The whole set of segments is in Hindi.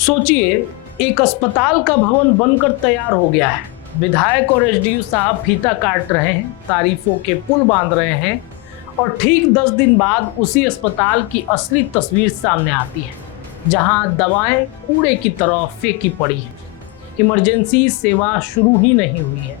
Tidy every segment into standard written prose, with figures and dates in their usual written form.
सोचिए, एक अस्पताल का भवन बनकर तैयार हो गया है। विधायक और एसडीओ साहब फीता काट रहे हैं, तारीफों के पुल बांध रहे हैं और ठीक 10 दिन बाद उसी अस्पताल की असली तस्वीर सामने आती है, जहां दवाएं कूड़े की तरह फेंकी पड़ी हैं। इमरजेंसी सेवा शुरू ही नहीं हुई है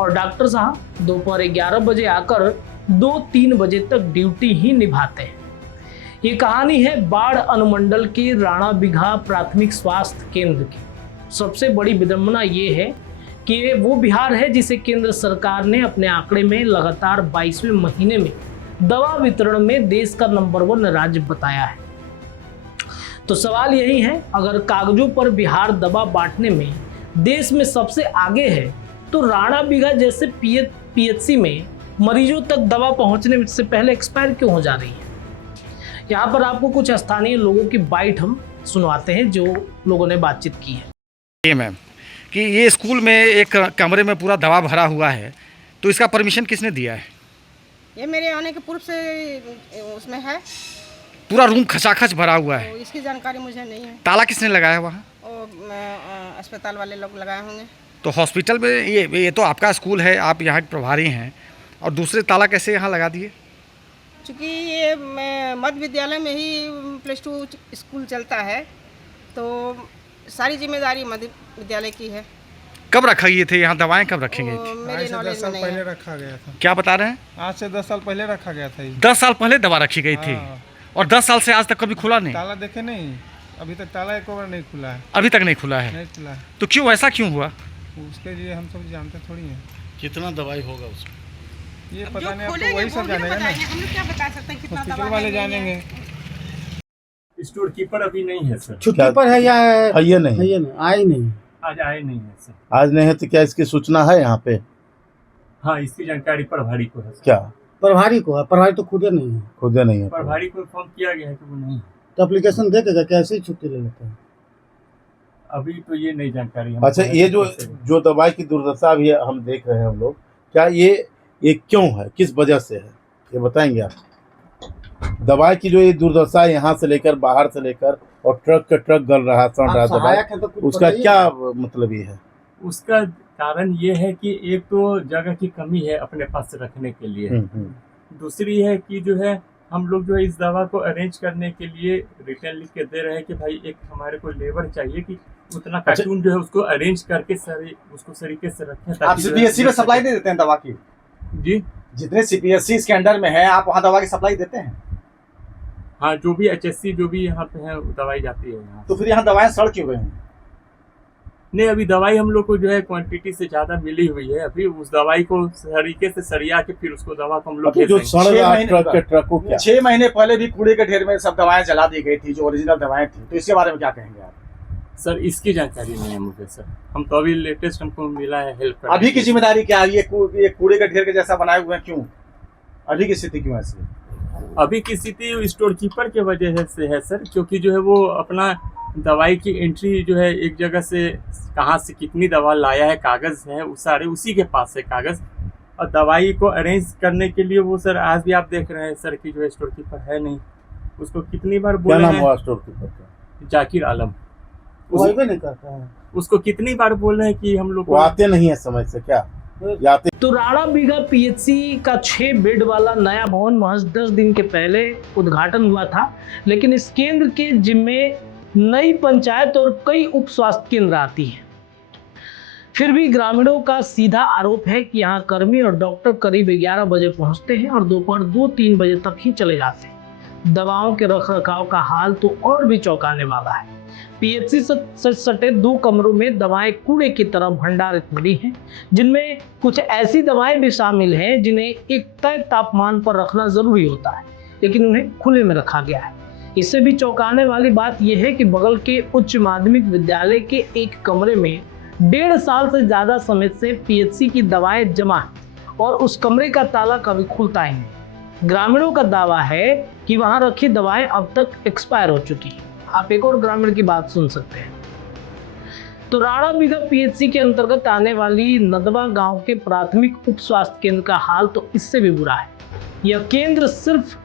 और डॉक्टर साहब दोपहर 11 बजे आकर 2-3 बजे तक ड्यूटी ही निभाते हैं। ये कहानी है बाढ़ अनुमंडल के राणा बिघा प्राथमिक स्वास्थ्य केंद्र की। सबसे बड़ी विडंबना ये है कि ये वो बिहार है जिसे केंद्र सरकार ने अपने आंकड़े में लगातार 22वें महीने में दवा वितरण में देश का नंबर 1 राज्य बताया है। तो सवाल यही है, अगर कागजों पर बिहार दवा बांटने में देश में सबसे आगे है, तो राणा बिघा जैसे पीएचसी में मरीजों तक दवा पहुंचने से पहले एक्सपायर क्यों हो जा रही है। यहाँ पर आपको कुछ स्थानीय लोगों की बाइट हम सुनवाते हैं, जो लोगों ने बातचीत की है। ये मैम कि ये स्कूल में एक कमरे में पूरा दवा भरा हुआ है, तो इसका परमिशन किसने दिया है? ये मेरे आने के पूर्व से उसमें है। पूरा रूम खचाखच भरा हुआ है। तो इसकी जानकारी मुझे नहीं है। ताला किसने लगाया वहाँ? अस्पताल वाले लोग लगाए होंगे। तो हॉस्पिटल में ये तो आपका स्कूल है, आप यहाँ के प्रभारी हैं, और दूसरे ताला कैसे यहाँ लगा दिए? चूँकि ये मध्य विद्यालय में ही +2 स्कूल चलता है, तो सारी जिम्मेदारी मध्य विद्यालय की है। कब रखा ये थे यहाँ दवाएं, कब रखेंगे? मेरे नॉलेज में नहीं पहले है। रखा गया था। क्या बता रहे हैं? आज से 10 साल पहले रखा गया था ये। 10 साल पहले दवा रखी गई थी हाँ। और 10 साल से आज तक कभी खुला नहीं? ताला देखे नहीं, अभी तक ताला एक बार नहीं खुला है। अभी तक नहीं खुला है? नहीं खुला है। तो क्यों, ऐसा क्यों हुआ? उसके लिए हम सब जानते थोड़ी हैं। कितना दवाई होगा उसमें? ये अब पता जो नहीं, आपको खोलेंगे वही सब वो भी जानेगा ना। बताएंगे। हम लोग क्या बता सकते हैं कितना हॉस्पिटल दवा वाले है, नहीं है। जानेंगे। स्टोर कीपर अभी नहीं है सर। छुट्टी पर है या ये नहीं ये नहीं आई नहीं? आज आए नहीं है सर। आज नहीं है तो क्या इसकी सूचना है यहाँ पे? हाँ, इसकी जानकारी प्रभारी को है सर। क्या प्रभारी को है? प्रभारी तो खुदे नहीं है। खुदे नहीं है? प्रभारी को इन्फॉर्म किया गया है कि वो नहीं है। तो एप्लीकेशन देखेगा, कैसे छुट्टी ले लेते हैं? अभी तो ये नहीं जानकारी हमको अच्छा, है ये कि जो कैसे है। जो दवाई की दुर्दशा भी हम देख रहे हैं हम लोग, क्या ये क्यों है, किस वजह से है, ये बताएंगे आप? दवाई की जो ये दुर्दशा है, यहाँ से लेकर बाहर से लेकर और ट्रक के ट्रक गल रहा, सड़ रहा आप दवाई, सहायक हैं तो कुछ उसका बताइए। क्या मतलब ये है? उसका कारण ये है कि एक तो जगह की कमी है अपने पास रखने के लिए। दूसरी है कि जो है हम लोग जो है इस दवा को अरेंज करने के लिए रिटर्न लिख के दे रहे हैं कि भाई एक हमारे को लेबर चाहिए कि उतना कार्टून जो है उसको अरेंज करके उसको तरीके से रखें। आप ताकि जो है सीपीएससी में सप्लाई दे देते हैं दवा की? जी जितने सीपीएससी इसके अंडर में है, आप वहाँ दवा की सप्लाई देते हैं? हाँ, जो भी एचएससी जो भी यहाँ पे है दवाई जाती है यहाँ। तो फिर यहाँ दवाएं सड़ क्यों गई हैं? नहीं, अभी दवाई हम लोग को जो है क्वांटिटी से ज्यादा मिली हुई है। अभी उस दवाई को तरीके से सरिया के फिर उसको दवा को हम लोग जो भेज सड़ छह रहा महीने ट्रक के ट्रक को क्या? 6 महीने पहले भी कूड़े के ढेर में सब दवाएं जला दी गई थी, जो ओरिजिनल दवाएं थी। तो इसके बारे में क्या कहेंगे आप? सर, इसकी जानकारी नहीं है मुझे सर। हम तो अभी लेटेस्ट हमको मिला है हेल्प अभी की जिम्मेदारी क्या है? ये कूड़े के ढेर के जैसा बनाए हुए हैं, क्यों? अभी की स्थिति क्यों ऐसी है? अभी की स्थिति स्टोर कीपर के वजह से है सर, क्योंकि जो है वो अपना दवाई की एंट्री जो है एक जगह से कहाँ से कितनी दवा लाया है, कागज है वो सारे उसी के पास है कागज। और दवाई को अरेंज करने के लिए वो सर आज भी आप देख रहे हैं सर कि जो है स्टोर कीपर है नहीं। उसको कितनी बार क्या बोले नाम हैं, हुआ स्टोर कीपर का? जाकिर आलम। वही भी नहीं करता है। उसको कितनी बार बोल रहे हैं कि हम लोग वो आते नहीं है समय से क्या? या आते? तो राणा बिघा पीएचसी का 6 बेड वाला नया भवन महज 10 दिन के पहले उद्घाटन हुआ था, लेकिन इस केंद्र के जिम्मे नई पंचायत और कई उप स्वास्थ्य केंद्र आती हैं। फिर भी ग्रामीणों का सीधा आरोप है कि यहाँ कर्मी और डॉक्टर करीब 11 बजे पहुँचते हैं और दोपहर 2-3 बजे तक ही चले जाते हैं। दवाओं के रखरखाव का हाल तो और भी चौंकाने वाला है। पीएचसी से सटे 2 कमरों में दवाएं कूड़े की तरह भंडारित मिली हैं, जिनमें कुछ ऐसी दवाएं भी शामिल हैं जिन्हें एक तय तापमान पर रखना जरूरी होता है, लेकिन उन्हें खुले में रखा गया है। इससे भी चौंकाने वाली बात यह है कि बगल के उच्च माध्यमिक विद्यालय के एक कमरे में 1.5 साल से ज्यादा समय से पीएचसी की दवाएं जमा और उस कमरे का ताला कभी खुलता ही नहीं। ग्रामीणों का दावा है कि वहां रखी दवाएं अब तक एक्सपायर हो चुकी हैं। आप एक और ग्रामीण की बात सुन सकते हैं। तो राणा बिघा पीएचसी के अंतर्गत आने वाली नदवा गांव के प्राथमिक उप स्वास्थ्य केंद्र का हाल तो इससे भी बुरा है। यह केंद्र सिर्फ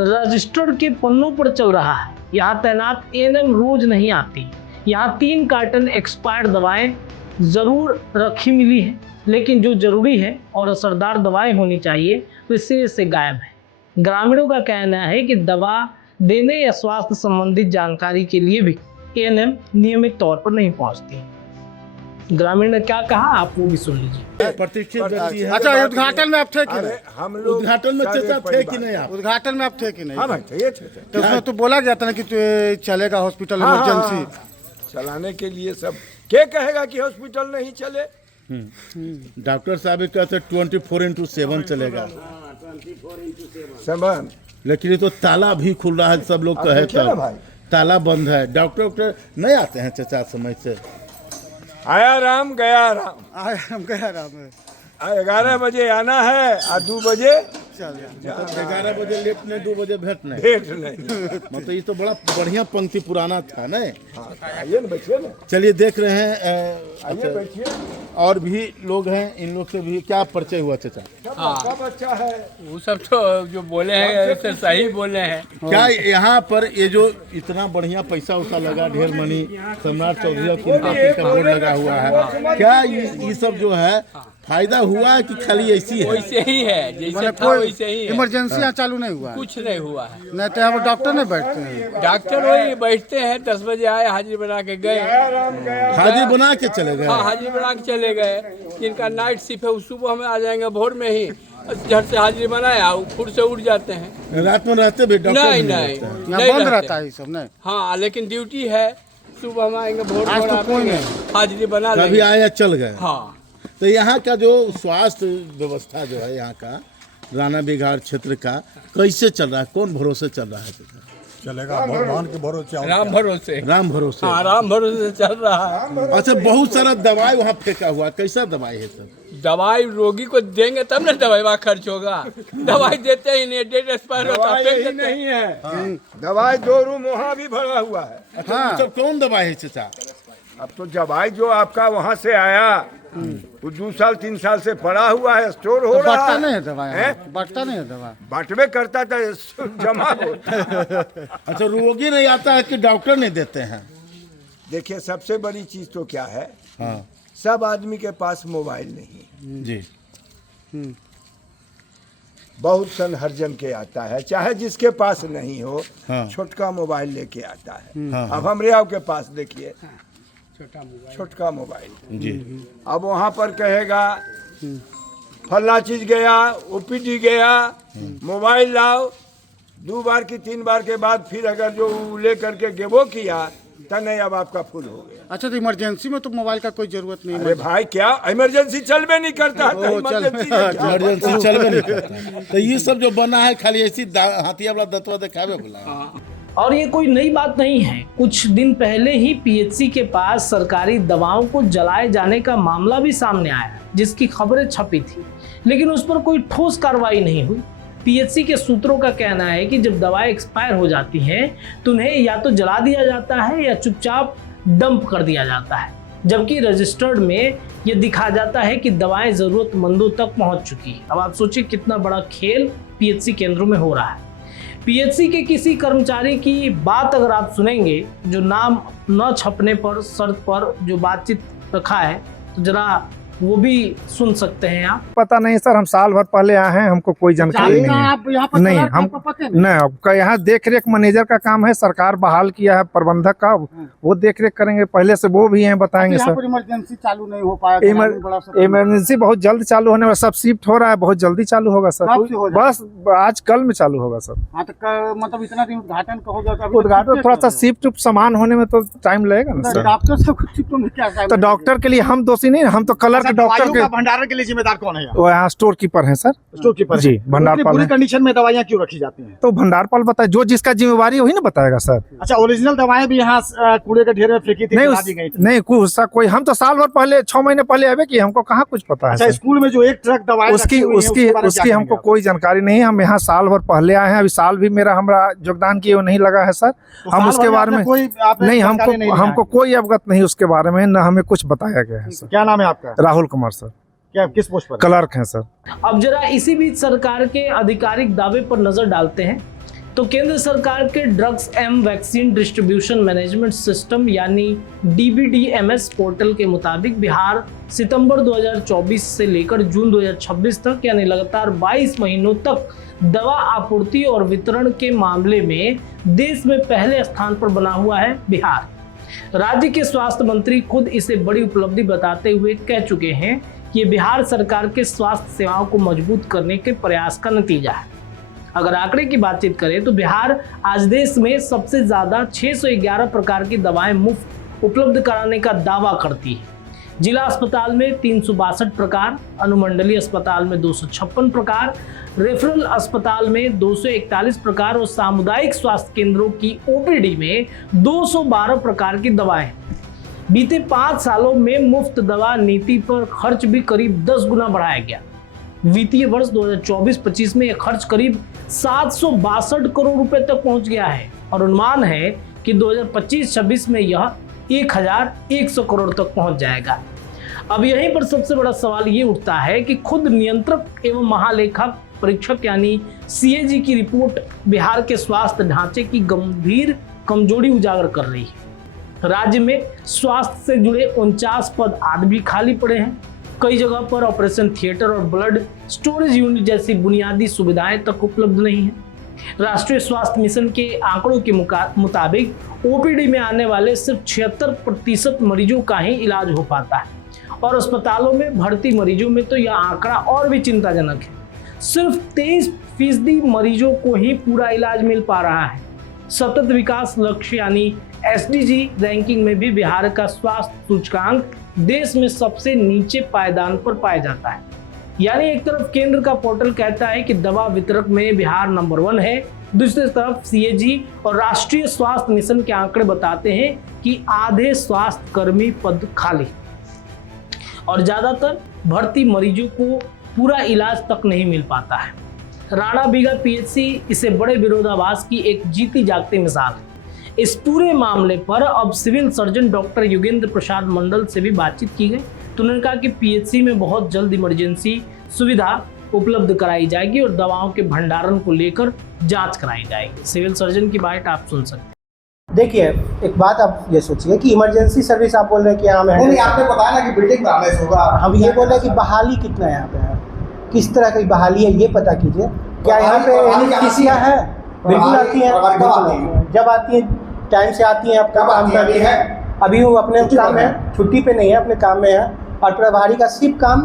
रजिस्टर्ड के पन्नों पर चल रहा है। यहाँ तैनात एएनएम रोज नहीं आती। यहाँ 3 कार्टन एक्सपायर्ड दवाएं ज़रूर रखी मिली है, लेकिन जो ज़रूरी है और असरदार दवाएं होनी चाहिए वो सिरे से गायब है। ग्रामीणों का कहना है कि दवा देने या स्वास्थ्य संबंधित जानकारी के लिए भी एएनएम नियमित तौर पर नहीं पहुंचती है। ग्रामीण ने क्या कहा आप वो भी सुन लीजिए। प्रतीक्षित व्यक्ति है। अच्छा, उद्घाटन में आप थे कि नहीं? हम लोग उद्घाटन में चर्चा थे कि नहीं आप? उद्घाटन में आप थे कि नहीं? हाँ भाई थे। तो उसमें तो बोला गया था ना कि चलेगा हॉस्पिटल इमरजेंसी। चलाने के लिए सब क्या कहेगा कि हॉस्पिटल नहीं चले। डॉक्टर साहब कहते 24/7 चलेगा, समझ, लेकिन ये तो ताला भी खुल रहा है, सब लोग कहे देखिए ना भाई। ताला बंद है। डॉक्टर नहीं आते हैं चचा समय से। आया राम गया राम। हम कह रहा हूँ 11 बजे आना है और 2 बजे चल 11 बजे लेट नहीं, 2 बजे भेंट नहीं। भेंट नहीं। मतलब ये तो बड़ा बढ़िया पंक्ति पुराना था ना। आइए ना, बैठिए ना। चलिए देख रहे हैं आइए अच्छा, बैठिए। और भी लोग हैं, इन लोग से भी क्या परिचय हुआ चचा? सबका बच्चा है। वो सब तो जो बोले हैं ऐसे सही बोले हैं। क्या यहाँ पर ये जो इतना बढ़िया पैसा उसा लगा, ढेर मनी, सम्राट चौधरी का बोर्ड लगा हुआ है, क्या ये सब जो है फायदा हुआ है कि खाली ऐसी है? वैसे ही है जैसे था वैसे ही है। इमरजेंसी यहाँ चालू नहीं हुआ है? कुछ नहीं हुआ है। नहीं तो यहाँ पर डॉक्टर नहीं बैठते हैं? डॉक्टर वही बैठते हैं, 10 बजे आए, हाजिरी बना के गए। हाजिर बना के चले गए। हाँ, हाजिरी बना के चले गए। जिनका नाइट शिफ्ट है वो सुबह में आ जाएंगे, भोर में ही झट से हाजिरी बनाया, खुद से उठ जाते हैं। रात में रहते भी डॉक्टर नहीं नहीं नहीं, रहते। यहाँ बंद रहता है ये सब नहीं? हाँ, लेकिन ड्यूटी है, सुबह में आएंगे, भोर आज तो कोई में नहीं। हाजिरी बना कभी लेंगे। आया चल गए। हाँ, तो यहाँ का जो स्वास्थ्य व्यवस्था जो है यहाँ का राणा बिघाड़ क्षेत्र का कैसे चल रहा है, कौन भरोसे चल रहा है? चलेगा भगवान के भरोसे। राम भरोसे। राम भरोसे। हाँ, राम भरोसे चल रहा है। अच्छा, बहुत सारा दवाई वहाँ फेंका हुआ, कैसा दवाई है सब? दवाई रोगी को देंगे तब ना दवाई वहाँ खर्च होगा। दवाई देते ही नहीं, डेट एक्सपायर होता है, फेंक दवाई देते हैं। नहीं है। दवाई 2 रूम वहाँ भी भरा हुआ है। अच्छा, वो सब कौन दवाई है चचा? अब तो दवाई जो आपका वहाँ से आया वो 2 साल 3 साल से पड़ा हुआ है, स्टोर हो रहा बढ़ता है। नहीं है दवा? हैं? बढ़ता नहीं है दवा? बांटवे करता था, जमा होता। अच्छा, रोगी नहीं आता है कि डॉक्टर नहीं देते हैं? देखिए सबसे बड़ी चीज तो क्या है, हाँ सब आदमी के पास मोबाइल नहीं। जी। बहुत सन हर जन के आता है, चाहे जिसके पास नहीं हो, हाँ। छोटका मोबाइल लेके आता है। हाँ, अब हमरे आपके पास देखिए छोटका मोबाइल जी। अब वहाँ पर कहेगा फलना चीज गया, ओपीडी गया, मोबाइल लाओ, 2 बार की 3 बार के बाद फिर अगर जो ले करके गेबो किया तो नहीं, अब आपका फुल हो गया। अच्छा, तो इमरजेंसी में तो मोबाइल का कोई जरूरत नहीं है? अरे भाई क्या इमरजेंसी चलबे नहीं करता है, तो इमरजेंसी में क्या? इमरजेंसी चलबे नहीं करता। तो ये सब जो बना है खाली ऐसी हाथिया वाला दतवा दिखावे बोला। और ये कोई नई बात नहीं है। कुछ दिन पहले ही पीएचसी के पास सरकारी दवाओं को जलाए जाने का मामला भी सामने आया, जिसकी खबरें छपी थी, लेकिन उस पर कोई ठोस कार्रवाई नहीं हुई। पीएचसी के सूत्रों का कहना है कि जब दवाएं एक्सपायर हो जाती हैं तो उन्हें या तो जला दिया जाता है या चुपचाप डंप कर दिया जाता है, जबकि रजिस्टर्ड में ये दिखा जाता है कि दवाएं जरूरतमंदों तक पहुंच चुकी है। अब आप सोचिए कितना बड़ा खेल पीएचसी केंद्रों में हो रहा है। पीएचसी के किसी कर्मचारी की बात अगर आप सुनेंगे, जो नाम न छपने पर शर्त पर जो बातचीत रखा है, तो जरा वो भी सुन सकते हैं आप। पता नहीं सर, हम साल भर पहले आए हैं, हमको कोई जानकारी नहीं है। आप यहाँ पर नहीं, क्लर्क हम आपको पता नहीं? नहीं, आपका यहाँ देख रेख मैनेजर का काम है, सरकार बहाल किया है प्रबंधक का, वो देख रेख करेंगे। पहले से वो भी हैं, बताएंगे यहाँ सर। पर इमरजेंसी चालू नहीं हो पाया? इमरजेंसी बहुत जल्द चालू होने वाला, सब शिफ्ट हो रहा है, बहुत जल्दी चालू होगा सर। कब से हो जाएगा? बस आज कल में चालू होगा सर। हाँ, तो मतलब इतना दिन उद्घाटन का हो जाता है? उद्घाटन थोड़ा सा शिफ्ट सामान होने में तो टाइम लगेगा ना सर। डॉक्टर से कुछ तो नहीं, क्या तो डॉक्टर के लिए हम दोषी नहीं, हम तो क्लर्क डॉक्टर के। भंडारण के लिए जिम्मेदार कौन है? वो यहाँ स्टोर कीपर है सर। स्टोर कीपर जी, भंडारपाल पूरी है। कंडीशन में दवाइयाँ क्यों रखी जाती हैं? तो भंडारपाल बताए, जो जिसका जिम्मेवारी वही ना बताएगा सर। अच्छा, ओरिजिनल दवाएं भी यहाँ कूड़े के ढेर में फेंकी थी, नहीं जला दी गई थी? नहीं, उसका कोई, हम तो साल भर पहले 6 महीने पहले आवे कि हमको कहाँ कुछ पता है अच्छा, सर। स्कूल में जो एक ट्रक दवाएं उसकी उसकी हमको कोई जानकारी नहीं है। हम यहाँ साल भर पहले आए हैं, अभी साल भी हमरा योगदान किए नहीं लगा है सर। हम उसके बारे में नहीं, हमको कोई अवगत नहीं उसके बारे में, न हमें कुछ बताया गया है सर। क्या नाम है आपका? राहुल कुमार सर। क्या, किस पोस्ट पर? क्लर्क हैं सर। अब जरा इसी बीच सरकार के आधिकारिक दावे पर नजर डालते हैं। तो तो केंद्र सरकार के drugs and vaccine distribution management system यानी DBDMS पोर्टल के मुताबिक बिहार सितंबर 2024 से लेकर जून 2026 तक यानी लगातार 22 महीनों तक दवा आपूर्ति और वितरण के मामले में देश में पहले स्थान पर बना हुआ है बिहार। राज्य के स्वास्थ्य मंत्री खुद इसे बड़ी उपलब्धि बताते हुए कह चुके हैं कि ये बिहार सरकार के स्वास्थ्य सेवाओं को मजबूत करने के प्रयास का नतीजा है। अगर आंकड़े की बातचीत करें तो बिहार आज देश में सबसे ज्यादा 611 प्रकार की दवाएं मुफ्त उपलब्ध कराने का दावा करती है। जिला अस्पताल में 362 प्रकार, अनुमंडलीय अस्पताल में 256 प्रकार, रेफरल अस्पताल में 241 प्रकार और सामुदायिक स्वास्थ्य केंद्रों की OPD में 212 प्रकार की दवाएं। बीते 5 सालों में मुफ्त दवा नीति पर खर्च भी करीब 10 गुना बढ़ाया गया। वित्तीय वर्ष 2024-25 में यह खर्च करीब 762 करोड़ रुपए तक पहुंच गया है और अनुमान है कि 2025-26 में यह 1100 करोड़ तक पहुंच जाएगा। अब यहीं पर सबसे बड़ा सवाल ये उठता है कि खुद नियंत्रक एवं महालेखा परीक्षक यानी CAG की रिपोर्ट बिहार के स्वास्थ्य ढांचे की गंभीर कमजोरी उजागर कर रही है। राज्य में स्वास्थ्य से जुड़े 49 पद आज भी खाली पड़े हैं। कई जगह पर ऑपरेशन थिएटर और ब्लड स्टोरेज यूनिट जैसी बुनियादी सुविधाएं तक उपलब्ध नहीं है। राष्ट्रीय स्वास्थ्य मिशन के आंकड़ों के मुताबिक OPD में आने वाले सिर्फ 76% मरीजों का ही इलाज हो पाता है और अस्पतालों में भर्ती मरीजों में तो यह आंकड़ा और भी चिंताजनक है। सिर्फ 23% मरीजों को ही पूरा इलाज मिल पा रहा है। सतत विकास लक्ष्य यानी SDG रैंकिंग में भी बिहार का स्वास्थ्य सूचकांक देश में सबसे नीचे पायदान पर पाया जाता है। यानी एक तरफ केंद्र का पोर्टल कहता है कि दवा वितरक में बिहार नंबर 1 है, दूसरी तरफ CAG और राष्ट्रीय स्वास्थ्य मिशन के आंकड़े बताते हैं कि आधे स्वास्थ्य कर्मी पद खाली और ज्यादातर भर्ती मरीजों को पूरा इलाज तक नहीं मिल पाता है। राणाबीघा PHC इसे बड़े विरोधाभास की एक जीती जागती मिसाल है। इस पूरे मामले पर अब civil surgeon doctor Yogendra Prasad Mandal से भी बातचीत की गई तो उन्होंने कहा कि PHC में बहुत जल्द इमरजेंसी सुविधा उपलब्ध कराई जाएगी और दवाओं के भंडारण को लेकर जांच कराई जाएगी। सिविल सर्जन की बात आप सुन सकते हैं। देखिए, एक बात आप ये सोचिए कि इमरजेंसी सर्विस आप बोल रहे हैं कि यहाँ नहीं, आपने बताया ना कि बिल्डिंग डैमेज होगा। हम ये बोल रहे हैं कि बहाली कितना यहाँ पे है, किस तरह की बहाली है ये पता कीजिए। क्या यहाँ पे एनेस्थीसिया है? बिल्कुल आती है, जब आती है टाइम से आती है। आपका काम कर रही है, अभी वो अपने काम में छुट्टी पे नहीं है, अपने काम में है। और प्रभारी का सिर्फ काम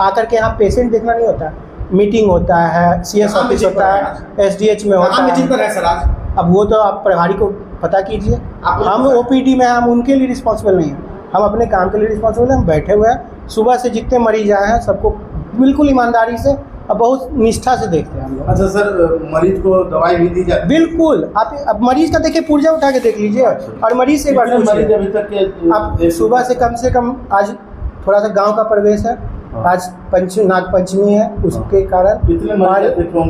आकर के यहाँ पेशेंट देखना नहीं होता, मीटिंग होता है, CS ऑफिस होता है, SDH में होता है। अब वो तो आप प्रभारी को पता कीजिए। हम OPD में हम उनके लिए रिस्पॉन्सिबल नहीं हैं, हम अपने काम के लिए रिस्पॉन्सिबल हैं। हम बैठे हुए हैं, सुबह से जितने मरीज आए हैं सबको बिल्कुल ईमानदारी से और बहुत निष्ठा से देखते हैं हम लोग। अच्छा सर, मरीज को दवाई भी दी जाती है? बिल्कुल। आप अब मरीज का देखिए, पुर्जा उठा के देख लीजिए और मरीज से एक बार मरीज अभी तक आप सुबह से कम आज थोड़ा सा गांव का प्रवेश है, आज नाग पंचमी है, उसके कारण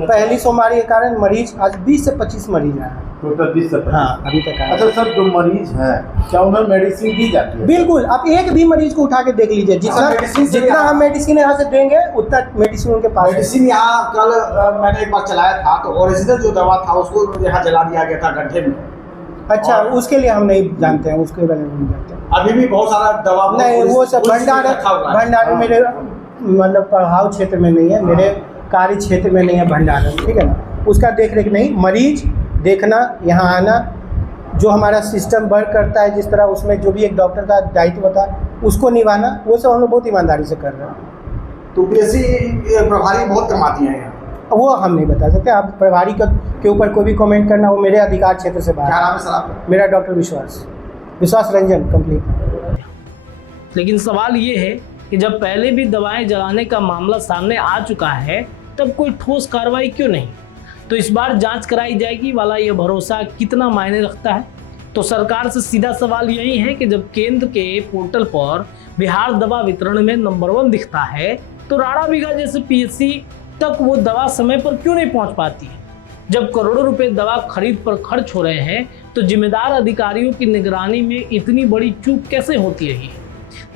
पहली सोमवारी के कारण मरीज आज 20 से 25 मरीज आए हैं। टोटल 20 से 25? हाँ, अभी तक आए। अच्छा सर, जो मरीज हैं क्या उन्हें मेडिसिन दी जाती है? बिल्कुल। आप एक भी मरीज को उठा के देख लीजिए, जितना हम मेडिसिन यहाँ से देंगे उतना मेडिसिन उनके पास। मेडिसिन यहाँ कल मैंने एक बार चलाया था तो ओरिजिनल जो दवा था उसको यहाँ जला दिया गया था गड्ढे में। अच्छा, उसके लिए हम नहीं जानते हैं, उसके बारे में नहीं जानते। अभी भी बहुत सारा दवा नहीं, वो सब भंडारण मेरे मतलब प्रभाव क्षेत्र में नहीं है, मेरे कार्य क्षेत्र में नहीं है भंडारण, ठीक है ना। उसका देख रेख नहीं, मरीज देखना, यहाँ आना, जो हमारा सिस्टम वर्क करता है जिस तरह उसमें जो भी एक डॉक्टर का दायित्व था उसको निभाना, वो सब हम लोग बहुत ईमानदारी से कर रहे हैं। तो PHC प्रभारी बहुत कमाती हैं यहाँ? वो हम नहीं बता सकते। आप प्रभारी के ऊपर कोई भी कमेंट करना, वो मेरे अधिकार क्षेत्र से बाहर। क्या नाम है सर आपका? मेरा डॉक्टर विश्वास रंजन कंप्लीट। लेकिन सवाल ये है कि जब पहले भी दवाएं जलाने का मामला सामने आ चुका है तब कोई ठोस कार्रवाई क्यों नहीं? तो इस बार जांच कराई जाएगी वाला यह भरोसा कितना मायने रखता है? तो सरकार से सीधा सवाल यही है कि जब केंद्र के पोर्टल पर बिहार दवा वितरण में नंबर 1 दिखता है तो राणाबीघा जैसे PHC तक वो दवा समय पर क्यों नहीं पहुंच पाती है? जब करोड़ों रुपए दवा खरीद पर खर्च हो रहे हैं तो जिम्मेदार अधिकारियों की निगरानी में इतनी बड़ी चूक कैसे होती रही?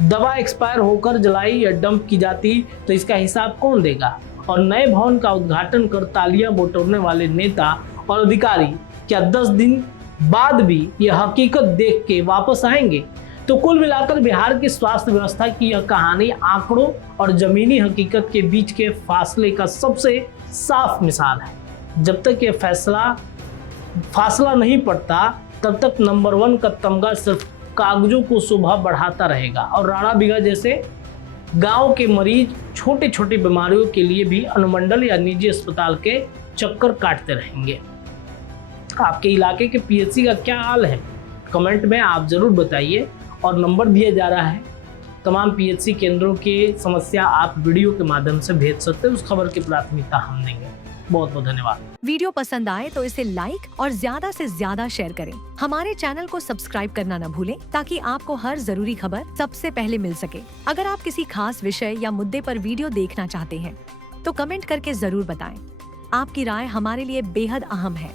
दवा एक्सपायर होकर जलाई या डंप की जाती तो इसका हिसाब कौन देगा? और नए भवन का उद्घाटन कर तालियां बटोरने वाले नेता और अधिकारी क्या 10 दिन बाद भी यह हकीकत देख के वापस आएंगे? तो कुल मिलाकर बिहार की स्वास्थ्य व्यवस्था की यह कहानी आंकड़ों और जमीनी हकीकत के बीच के फासले का सबसे साफ मिसाल है। जब तक यह फासला नहीं पड़ता तब तक नंबर 1 का तमगा सिर्फ कागजों को शोभा बढ़ाता रहेगा और राणा बिघा जैसे गांव के मरीज छोटे छोटे बीमारियों के लिए भी अनुमंडल या निजी अस्पताल के चक्कर काटते रहेंगे। आपके इलाके के पीएचसी का क्या हाल है? कमेंट में आप जरूर बताइए और नंबर दिया जा रहा है। तमाम पीएचसी केंद्रों की समस्या आप वीडियो के माध्यम से भेज सकते हैं, उस खबर की प्राथमिकता हम देंगे। बहुत बहुत धन्यवाद। वीडियो पसंद आए तो इसे लाइक और ज्यादा से ज्यादा शेयर करें। हमारे चैनल को सब्सक्राइब करना न भूलें ताकि आपको हर जरूरी खबर सबसे पहले मिल सके। अगर आप किसी खास विषय या मुद्दे पर वीडियो देखना चाहते हैं तो कमेंट करके जरूर बताएं। आपकी राय हमारे लिए बेहद अहम है।